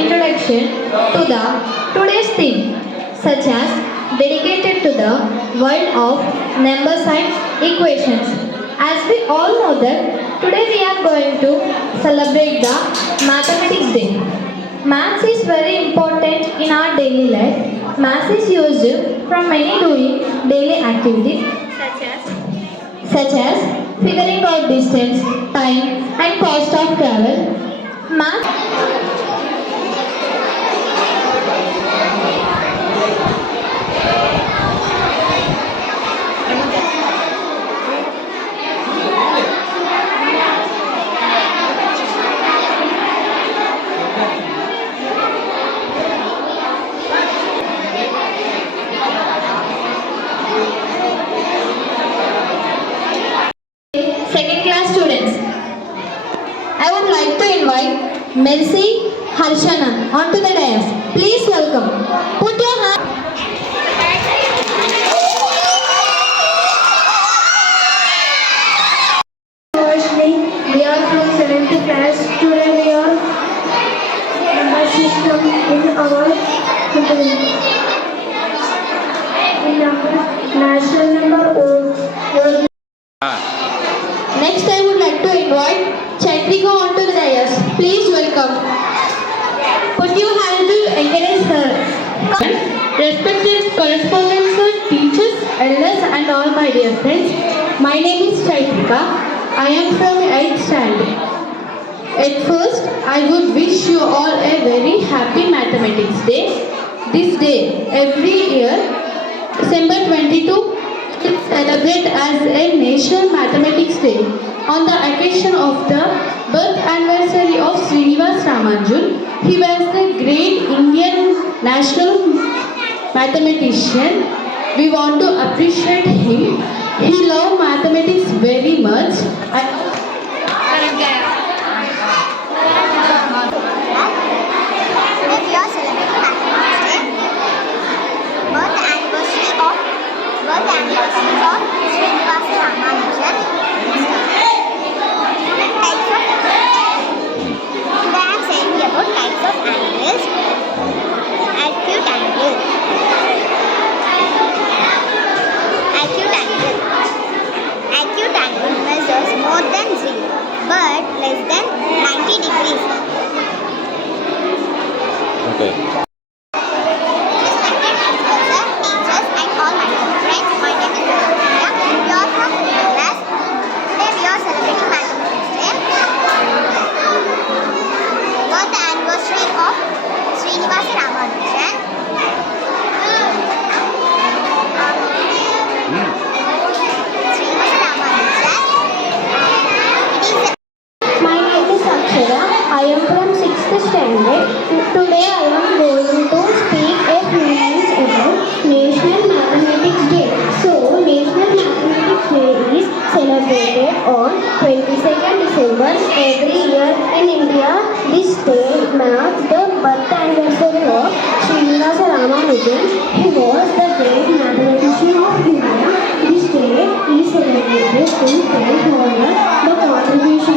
introduction to the today's theme, such as dedicated to the world of numbers and equations. As we all know that today we are going to celebrate the Mathematics Day. Maths is very important in our daily life. Maths is used from many doing daily activities such as figuring out distance, time, and cost of travel. Math. Second class students, I would like to invite Mercy Harshana onto the dais. Please welcome. Put your hand. Firstly, we are from 7th class. Today we are number system in our national number of. Next, I would like to invite Chandrika onto the dais. Please welcome. Put your hand to encourage her. Respected correspondents, teachers, elders, and all my dear friends, my name is Chandrika. I am from 8th standard. At first, I would wish you all a very happy Mathematics Day. This day, every year, December 22, is celebrated as a National Mathematics Day on the occasion of the birth anniversary of Srinivas Ramanujan. He was the great Indian national mathematician. We want to appreciate him. He loved mathematics very much. We are celebrating Mathematics Day, birth anniversary of Srinivasa Ramanujan. Today I am saying about types of angles. Acute angle. Acute angle measures more than 0 but less than 90 degrees. Okay. Respected professors, teachers, and all my dear friends, my name is Rohita. We are from 5th class. Today we are celebrating Mathematics Day. Birth anniversary of Srinivasa Ramanujan. Srinivasa Ramanujan. My name is Akshara. I am from 6th standard. Today I am going to speak a few minutes about National Mathematics Day. So, National Mathematics Day is celebrated on 22nd December every year in India. This day marks the birth anniversary of Srinivasa Ramanujan. He was the great mathematician of India. This day is celebrated to thank honor the contribution.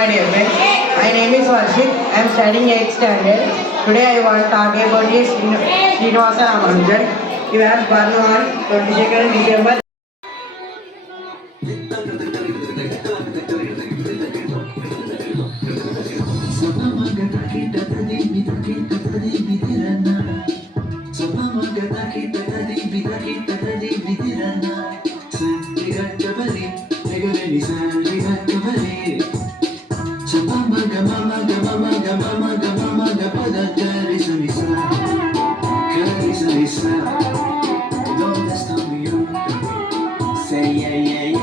My dear friends, my name is Varshit. I am studying 8th standard. Today I want to talk about Srinivasa Ramanujan. He was born on 22nd December. Say yeah, yeah, yeah.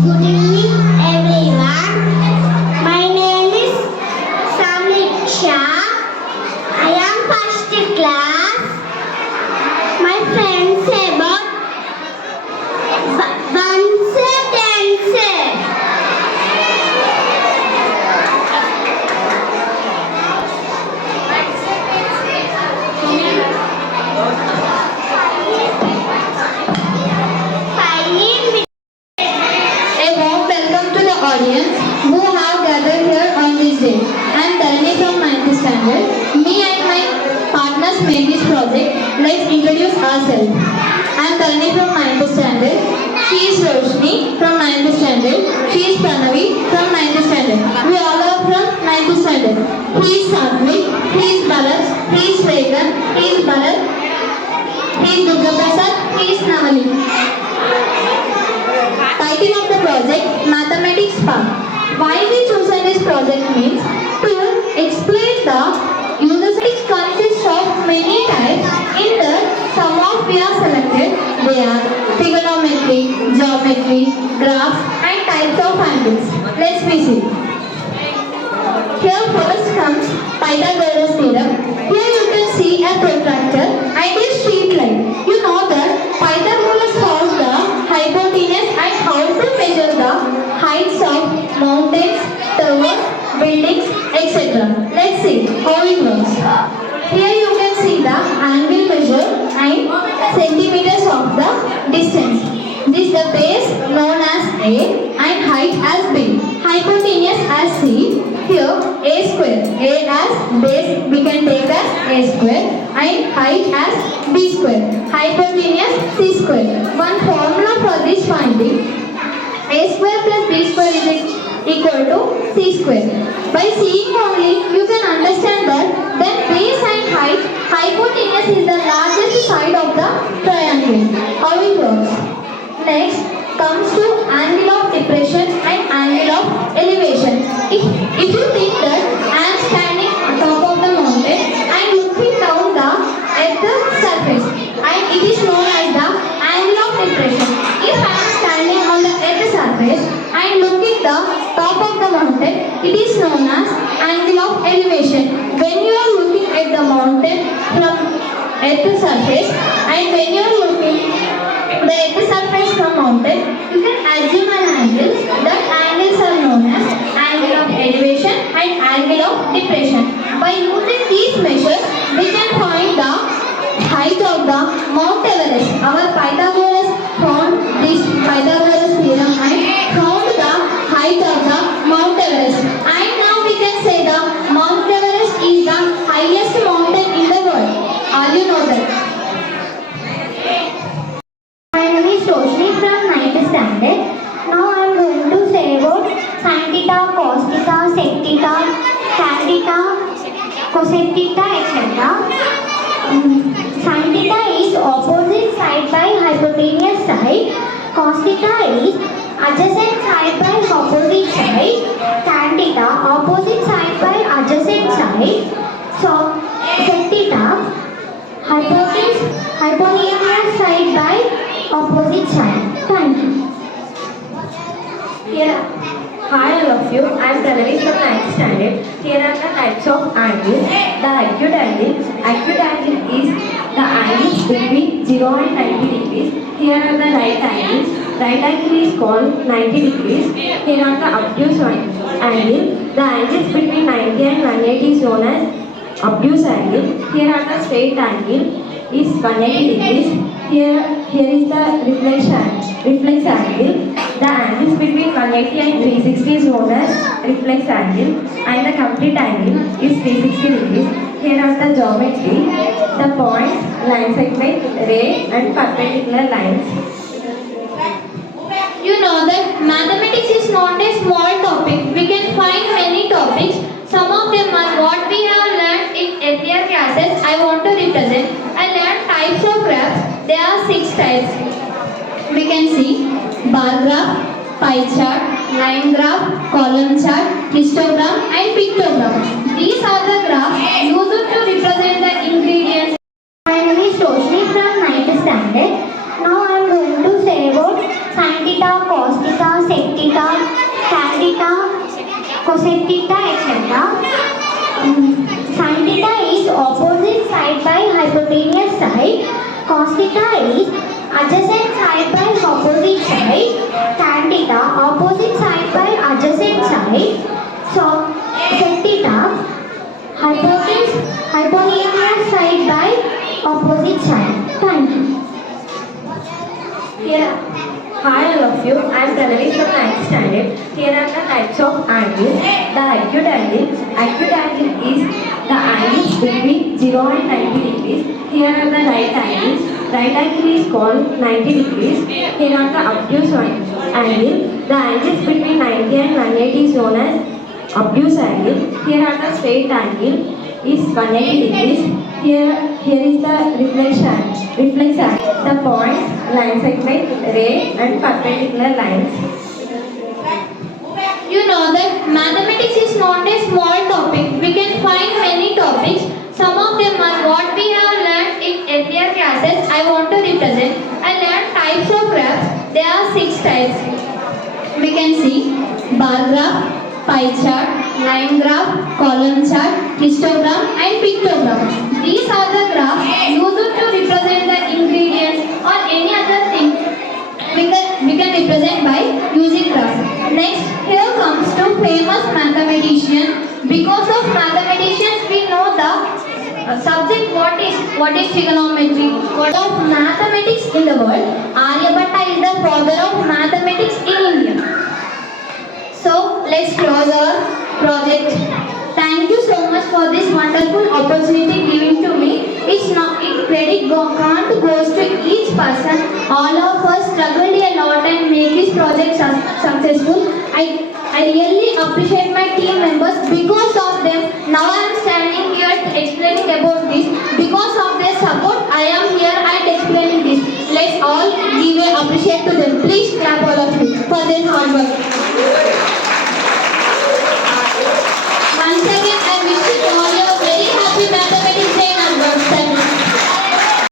Good evening, everyone. My name is Samriti. Diksha. I am first class. My friend say about once tense. A warm welcome to the audience who have gathered here on this day. I am Dharani from 9th standard. Me and my partners made this project. Let's introduce ourselves. I am Dharani from 9th standard. She is Roshni from 9th standard. She is Pranavi from 9th standard. We all are from 9th standard. He is Satvik. He is Bharat. He is Regan. He is Bharat. He is Durga Prasad. He is Navali. Title of the project, Mathematics Spark. Why we chosen this project means to explain the user which consists of many types. In the some of we are selected. They are trigonometry, geometry, graphs and types of angles. Let's visit. Here first comes Pythagoras theorem. Here you can see a protractor and a straight line. You know that Pythagoras found the hypotenuse and how to measure the heights of mountains, towers, buildings, etc. Let's see how it works. Here you can see the angle measure and centimeters of the distance. This the base known as A and height as B. Hypotenuse as C. Here A square. A as base we can take as A square and height as B square. Hypotenuse C square. One formula for this finding. A square plus B square is equal to C square. By seeing only you can understand that base and height hypotenuse is the largest side of the triangle. How it works? Next comes to angle of depression and angle of elevation. If you think that I am standing on top of the mountain and looking down at the surface, and it is known as the angle of depression. If I am standing at the surface and looking the top of the mountain, it is known as angle of elevation. When you are looking at the mountain at the surface and when you are looking at the surface from mountain, you can assume an angle. That angles are known as angle of elevation and angle of depression. By using these measures, we can find the height of the Mount Everest. Our Pythagoras found this Pythagoras theorem and found the height of the Mount Everest. And now we can say the Mount Everest is the highest mountain in the world. All you know that. My name is Roshni from 9th standard. Now I am going to say about sin theta, cos theta, sec theta, tan theta, cosec theta, etc. Sin theta is opposite side by hypotenuse side. Cos theta is adjacent side by opposite side. Tan theta opposite side by adjacent side. So sec theta hypotenuse side by opposite side. Thank you. Here, hi all of you. I am Pranavi from 9th standard. Here are the types of angles. The acute angle. Acute angle is the angles between 0 and 90 degrees. Here are the right angles. Right angle is called 90 degrees. Here are the obtuse angle. The angles between 90 and 180 is known as obtuse angle. Here are the straight angle is 180 degrees. Here is the reflex angle. The angles between 180 and 360 is known as reflex angle, and the complete angle is 360 degrees. Here are the geometry, the point, line segment, ray and perpendicular lines. You know that mathematics is not a small topic. We can find many topics. Some of them are what we have learned in earlier classes. I want to represent. I learned types of graphs. There are 6 types. We can see bar graph, pie chart, line graph, column chart, histogram and pictogram. These are the graphs used to represent the ingredients. My name is Roshni from 9th standard. Now I am going to say about sin theta, cos theta, sec theta, tan theta, cosec theta, etc. Cos theta is adjacent side by opposite side. Tan theta opposite side by adjacent side. So sec theta hypotenuse side by opposite side. Thank you. Here, hi all of you. I am Pranavi from 9th standard. Here are the types of angles. The acute angle. Acute angle is the angles between 0 and 90 degrees. Here are the right angles. Right angle is called 90 degrees. Here are the obtuse angle. The angles between 90 and 180 is known as obtuse angle. Here are the straight angle is 180 degrees. Here is the reflex angle. The points, line segment, ray and perpendicular lines. You know that mathematics is not a small topic. We can find many topics. Some of them are what we have learned in earlier classes. I want to represent. I learned types of graphs. There are 6 types. We can see bar graph, pie chart, line graph, column chart, histogram and pictogram. These are the graphs used to represent the ingredients or any other thing. We can represent by using graphs. Next, here comes to famous mathematician. Because of mathematicians, we know the subject what is trigonometry, what of mathematics in the world. Aryabhatta is the father of mathematics in India. So let's close our project. Thank you so much for this wonderful opportunity given to me. Credit can't goes to each person. All of us struggled a lot and make this project successful. I really appreciate my team members. Because of them, now I am